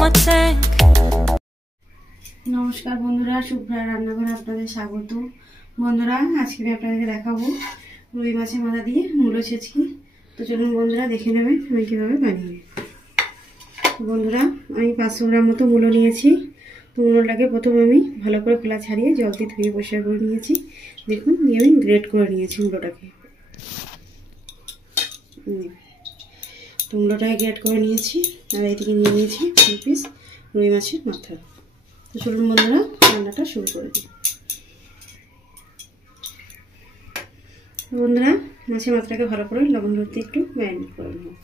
my tank. নমস্কার বন্ধুরা, শুভ্রা রান্নাঘরে আপনাদের স্বাগত। বন্ধুরা, আজকে আমি আপনাদেরকে দেখাবো রুই মাছের মাথা দিয়ে মূলো ছেচকি। তো চলুন বন্ধুরা, দেখে নেবেন আমি কীভাবে বানিয়ে। বন্ধুরা, আমি 500 গ্রাম মতো মূলো নিয়েছি। তো মূলোটাকে প্রথমে আমি ভালো করে খোলা ছাড়িয়ে জল দিয়ে ধুয়ে পরিষ্কার করে নিয়েছি। দেখুন, দিয়ে আমি গ্রেট করে নিয়েছি মূলোটাকে। তো মূলোটাকে গ্রেট করে নিয়েছি, আর এইদিকে নিয়ে নিয়েছি 2 পিস রুই মাছের মাথা। তো চলুন বন্ধুরা, রান্নাটা শুরু করে দিই। বন্ধুরা, মাছের মাথাটাকে ভালো করে লবণ হলুদ একটু ম্যারিনেট করে নেব।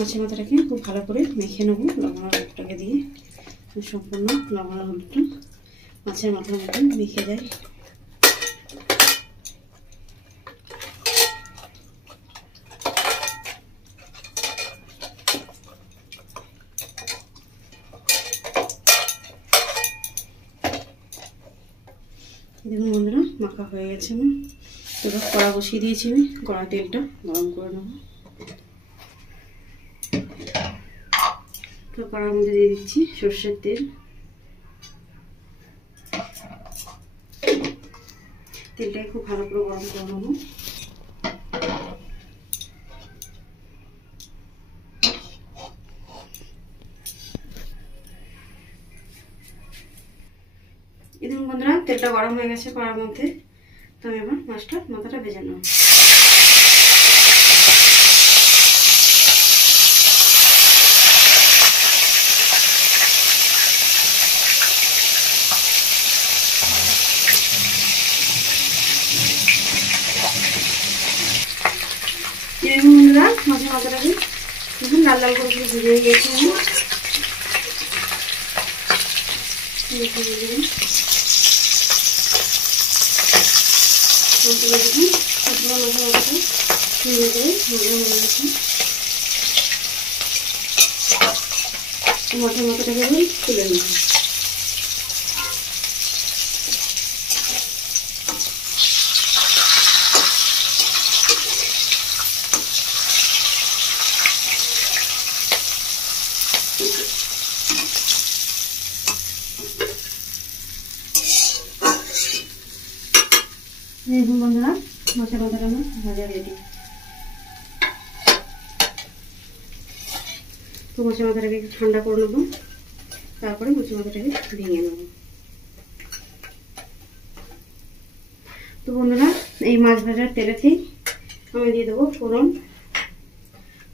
মাছের মাথাটাকে খুব ভালো করে মেখে নেব লবণ হলুদটাকে দিয়ে। সম্পূর্ণ লবণ হলুদটা মাছের মাথার মধ্যে মেখে যায়। দেখুন বন্ধুরা, মাখা হয়ে গেছে। আমার এবার কড়া বসিয়ে দিয়েছি। আমি কড়া তেলটা গরম করে নেব। তো কড়ার মধ্যে দিয়ে দিচ্ছি সর্ষের তেল। তেলটাকে খুব ভালো করে গরম করে নেব। দেখুন বন্ধুরা, তেলটা গরম হয়ে গেছে কড়ার মধ্যে। তো আমি এবার মাথাটা ভেজে নেব। দেখুন বন্ধুরা, মাছের মাথাটাকে দেখুন লাল লাল করে ভেজে গেছে। মাছের মাথাটাকে তুলে নেব। দেখুন বন্ধুরা, মাছের মাথাটা আমার ভাজা রেডি। তো মাছের মাথাটাকে একটু ঠান্ডা করে নেবো, তারপরে মাছের মাথাটাকে ভেঙে নেব। তো বন্ধুরা, এই মাছ ভাজার তেলেতেই আমি দিয়ে দেবো ফোড়ন।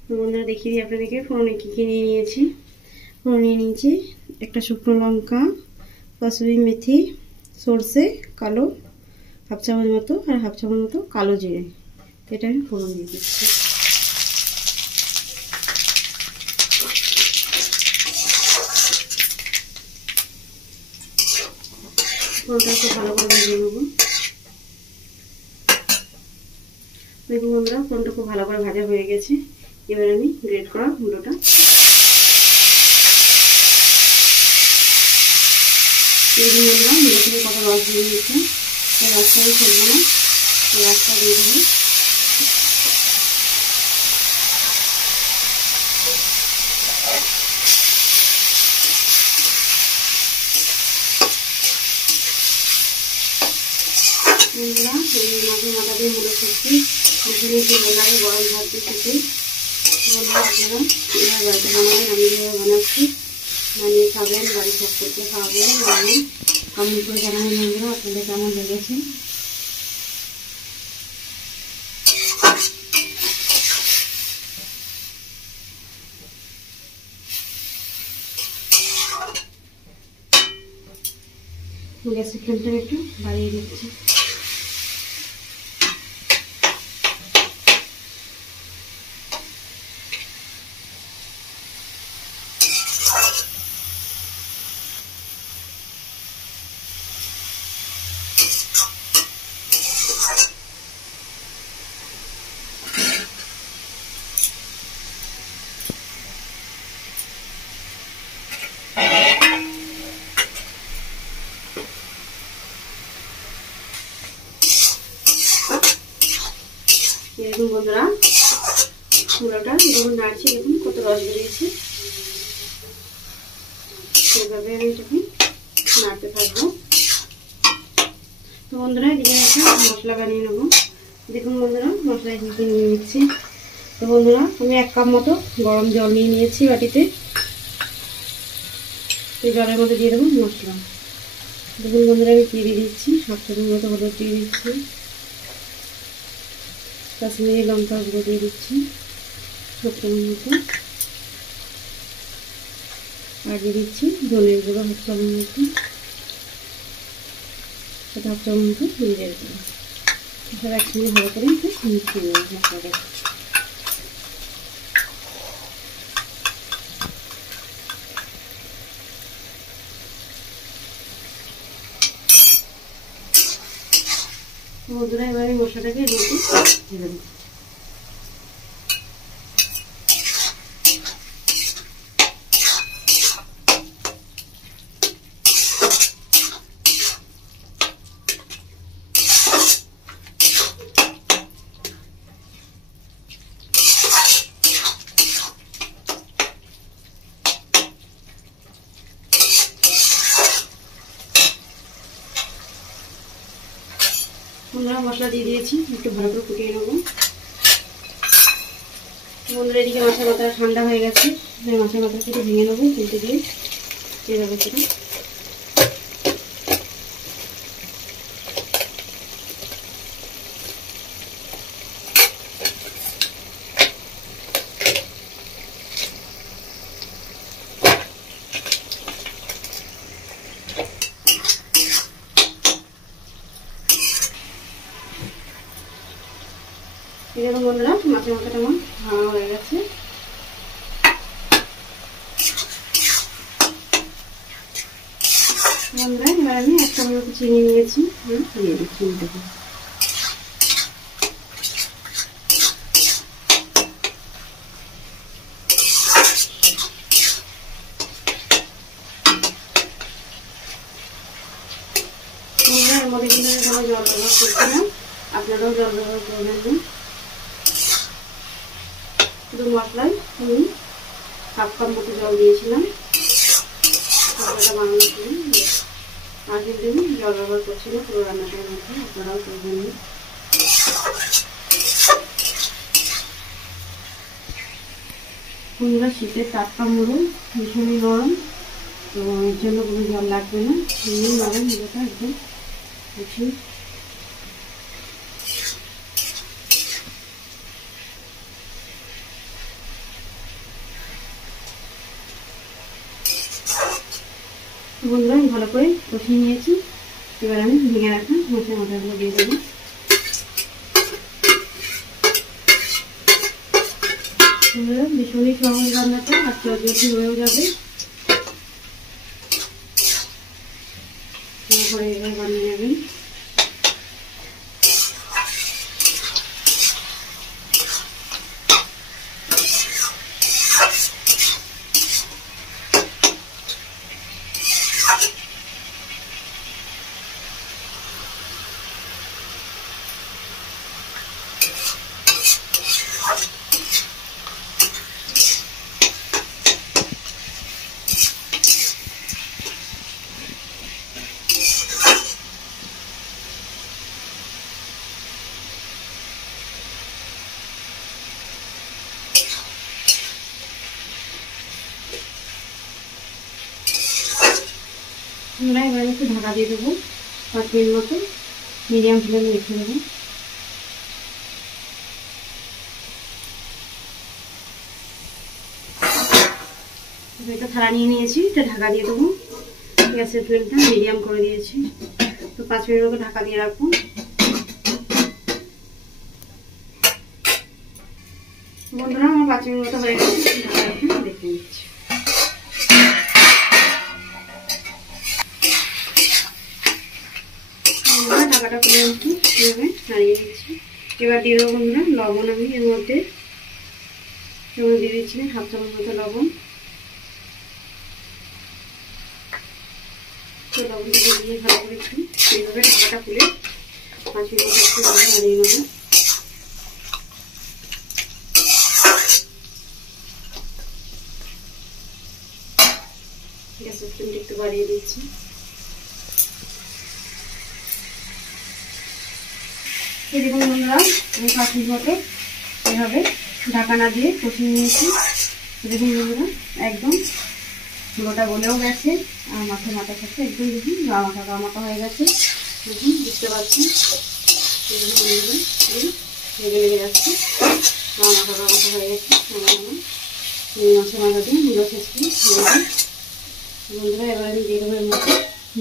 তো বন্ধুরা, দেখিয়ে দিই আপনাদেরকে ফোড়নে কী কী নিয়ে নিয়েছি। ফোড়ন নিয়ে নিয়েছি একটা শুকনো লঙ্কা, কসুরি মেথি, সর্ষে কালো 1/2 চামচ মতো, আর 1/2 চামচ মতো কালো জিরে। এটা আমি ফোড়ন দিয়ে দিচ্ছি। ফোড়নটা খুব ভালো করে ভেজে নেব। দেখুন বন্ধুরা, ফোড়নটা খুব ভালো করে ভাজা হয়ে গেছে। এবার আমি গ্রেট করা মূলোটা দেখুন বন্ধুরা, মূলো থেকে কত রস দিয়ে দিয়েছে। এই রসটা আমি ফেলবো না, এই রসটা দিয়ে দেবো। বন্ধুরা, এই মাছের মাথা দিয়ে মূলো ছেচকি এখানে ভালো লাগে গরম ভাত দিয়ে খেতে। বন্ধুরা, আপনারা এভাবে বাড়িতে বানাবেন, আমি যেভাবে বানাচ্ছি বানিয়ে খাবেন, বাড়ি সব করতে খাওয়াবেন। আমি কমেন্ট করে জানাবেন বন্ধুরা আপনাদের কেমন লেগেছে। গ্যাসের ফ্লেমটা একটু বাড়িয়ে দিচ্ছি। দেখুন বন্ধুরা মূলাটা যখন নাড়ছি দেখুন কত রস বেরিয়েছে। সেভাবে আমি এটাকে নাড়তে থাকবো। তো বন্ধুরা এদিকে একটা মশলা বানিয়ে নেবো। দেখুন বন্ধুরা মশলা এদিকে নিয়ে নিচ্ছি। তো বন্ধুরা আমি 1 কাপ মতো গরম জল নিয়ে নিয়েছি বাটিতে। এই জলের মধ্যে দিয়ে দেবো মশলা। দেখুন বন্ধুরা আমি দিয়ে দিচ্ছি 7 চামচ মতো হলুদ দিয়ে দিচ্ছি, কাশ্মীরি লঙ্কা গুঁড়ো দিয়ে দিচ্ছি 7 চামচ মতো, আর দিয়ে দিচ্ছি ধনের গুঁড়ো 1 চামচ মতো, 1 চামচ মতো জিরের গুঁড়ো। সব একসঙ্গে ভালো করে মিশিয়ে নেব মশলাটা। বন্ধুরা এবার এই মশলাটাকে রেখে ঢেলে দেবো। বন্ধুরা মশলা দিয়ে দিয়েছি, একটু ভালো করে ফুটিয়ে নেবো। বন্ধুরা এদিকে মাছের মাথা ঠান্ডা হয়ে গেছে, মাছের মাথাটা একটু ভেঙে নেবো তুলতে দিয়ে। এইভাবে সেটা এরকম বন্ধুরা মাছের মাথাটা আমার ভাঙা হয়ে গেছে। বন্ধুরা এবার আমি 1 চামচ মতো চিনি নিয়েছি, দিয়ে দিচ্ছি চিনিটাকে। বন্ধুরা এর মধ্যে কিন্তু কোনো জল ব্যবহার করছি না, আপনারাও জল ব্যবহার করবেন না। শুধু মশলায় আমি 1/2 কাপ মতো জল দিয়েছিলাম মশলাটা বানানোর জন্য, আর কিন্তু আমি জল ব্যবহার করছি না পুরো রান্নাটার মধ্যে, আপনারাও করবেন না। বন্ধুরা শীতের টাটকা মুড়ো ভীষণই গরম, তো এর জন্য কোনো জল লাগবে না, এমনি নরম মুড়োটা একদম বেশি। বন্ধুরা আমি ভালো করে কষিয়ে নিয়েছি। এবার আমি ভেঙে রাখা মাছের মাথাগুলো দিয়ে দেবো। বন্ধুরা ভীষণই সহজ রান্নাটা, আর চটজলদি হয়েও যাবে। তারপরে এবার বানিয়ে নেবেন। আমরা এবার একটু ঢাকা দিয়ে দেবো 5 মিনিট মতো, মিডিয়াম ফ্লেমে রেখে দেবো। একটা থালা নিয়ে নিয়েছি, এটা ঢাকা দিয়ে দেবো। গ্যাসের ফ্লেমটা মিডিয়াম করে দিয়েছি, তো 5 মিনিট মতো ঢাকা দিয়ে রাখবো। বন্ধুরা আমার 5 মিনিট মতো হয়ে গেছে, দেখে নিচ্ছি। ঢাকাটা খুলে একটু এভাবে নাড়িয়ে দিচ্ছি। এবার দিয়ে দেবো বন্ধুরা লবণ, আমি এর মধ্যে দিয়ে দিচ্ছি 1/2 চামচ মতো লবণ। তো লবণটাকে দিয়ে ভালো করে একটু এইভাবে ঢাকাটা খুলে 5 মিনিট একটু নাড়িয়ে নেবো। গ্যাসের ফ্লেমটা একটু বাড়িয়ে দিচ্ছি। এই দেখুন বন্ধুরা, আমি 5 মিনিট মতো এভাবে ঢাকা না দিয়ে কষিয়ে নিয়েছি। দেখুন বন্ধুরা, একদম পুরোটা গলেও গেছে আর মাথার সাথে একদম দেখুন গা মাখা হয়ে গেছে। দেখুন বুঝতে পারছি লেগে লেগে যাচ্ছে, গা মাখা হয়ে গেছে। রুই মাছের মাথা দিয়ে মূলো ছেঁচকি বন্ধুরা, এবার আমি দিয়ে দেবো এর মধ্যে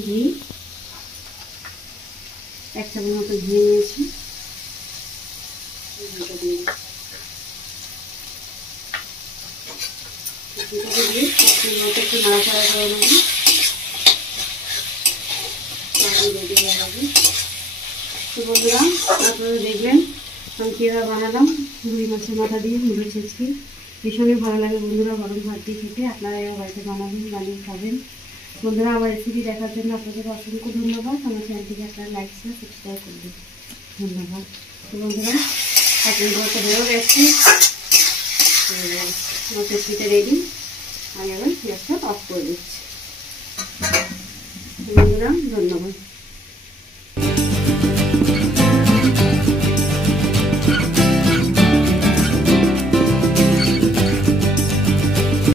ঘি। 1 চামচ মতো ঘি নিয়েছি, ঘিটা দিয়ে একটু নাড়াচাড়া করে নেব। তো বন্ধুরা, আপনারা দেখবেন আমি কীভাবে বানালাম রুই মাছের মাথা দিয়ে মূলো ছেঁচকি। ভীষণই ভালো লাগে বন্ধুরা গরম ভাত দিয়ে খেতে। আপনারা এবার বাড়িতে বানাবেন, বানিয়ে খাবেন। বন্ধুরা, আমার রেসিপি দেখার জন্য আপনাদের অসংখ্য ধন্যবাদ। আমার চ্যানেলটিকে আপনারা লাইক শেয়ার সাবস্ক্রাইব করবেন। ধন্যবাদ। তো বন্ধুরা, আপনাদের বলতে বেরো গেছি, আমার রেসিপিটা রেডি। আমি এবার গ্যাসটা অফ করে দিচ্ছি। বন্ধুরা, ধন্যবাদ।